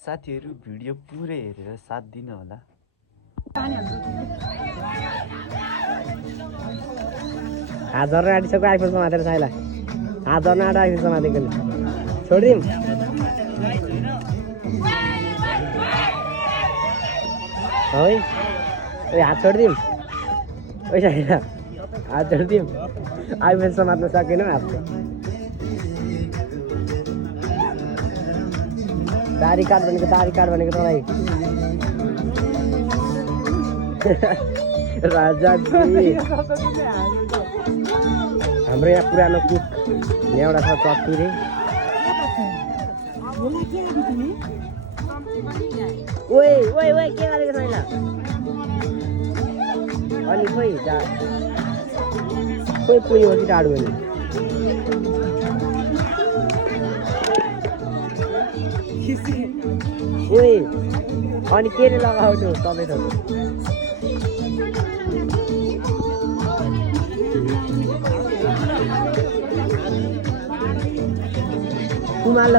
साथीहरू भिडियो पुरै हेरेर साथ दिनु होला। हात झर्न आँटिसक्यो आइफोन समातेर साइला। हात झर्न आँट आइफोन समातेको छोडिदिउँ। है ए हात छोडिदिउँ। ओइ साइला हात छोडिदिउँ। आइफोन समात्न सकेन हात। दाढी काट भनेको तपाईँ। राजा जी हाम्रो यहाँ पुरानो कुक एउटा छ चतुरे। ओए ओए ओए के गरेको छैन अनि खोइ पुग्यो हो कि टाढो अनि ओए अनि के रे लगाउनु तपाईँ तुम्हारा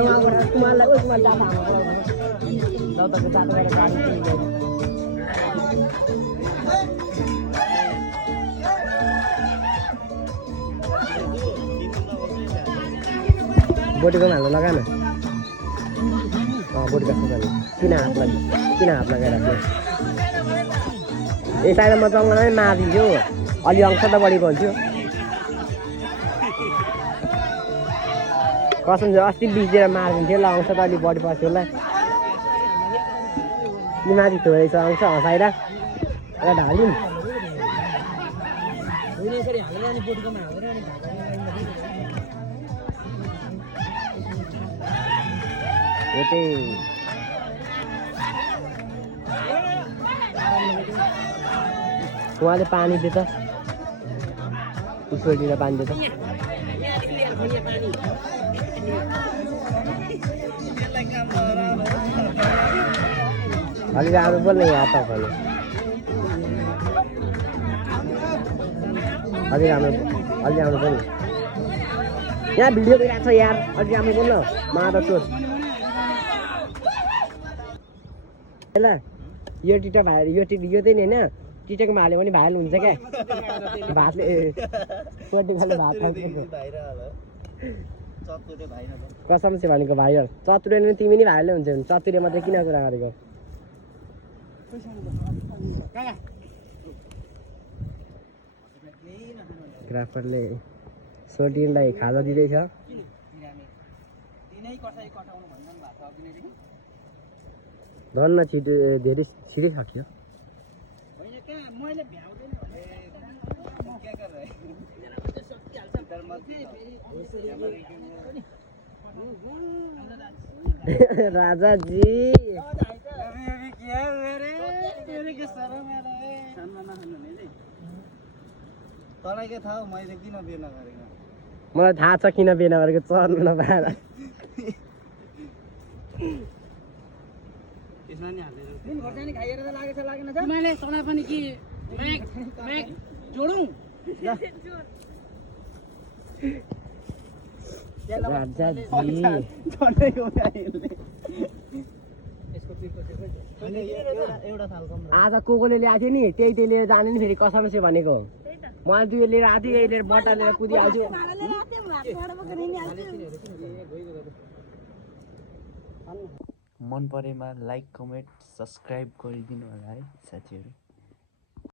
बोटी को हाल्नु लगा न बोटी काट्नु पर्ने किन हात लगाइराख्नु यसलाई म जङ्गलमै मारिदिन्छु अलि अंश त बढी भन्थ्यो कसम अस्ति बिचेर मारिदिन्थ्यो ल अंश त अलि बढी पर्थ्यो होला कि माथि थोरै छ अंश हँसाइरा र ढालिदिउँ उहाँले पानी दिए त छोडिदिएर पानी दिए त अलि राम्रो बोल्ने यहाँ तपाईँले अलि राम्रो बोल्नु यहाँ भिडियो गइरहेको छ यार अलि राम्रो बोल्नु मादा चोट ल यो टिटा भाइरल यो चाहिँ नि होइन टिटेकमा हाल्यो भने भाइरल हुन्छ क्या भातले सोध्ने खाले भात खान्छ कसम से भनेको भाइरल चतुरेले तिमी नि भाइरल हुन्छ चतुरे मात्रै किन कुरा गरेको ग्राफरले सोटिनलाई खाजा दिँदैछ धन्न छिटो धेरै छिटै सक्यो राजा जी मलाई थाहा छ किन बेना गरेको चर्नु नपाएर आज कोले ल्याएको थियो नि त्यही लिएर जाने नि फेरि कसम से भनेको मलाई दुई लिएर आएको थियो यही लिएर बट्टा लिएर कुदिहाल्छु मन परेमा लाइक कमेन्ट सब्सक्राइब गरिदिनु होला है साथीहरू।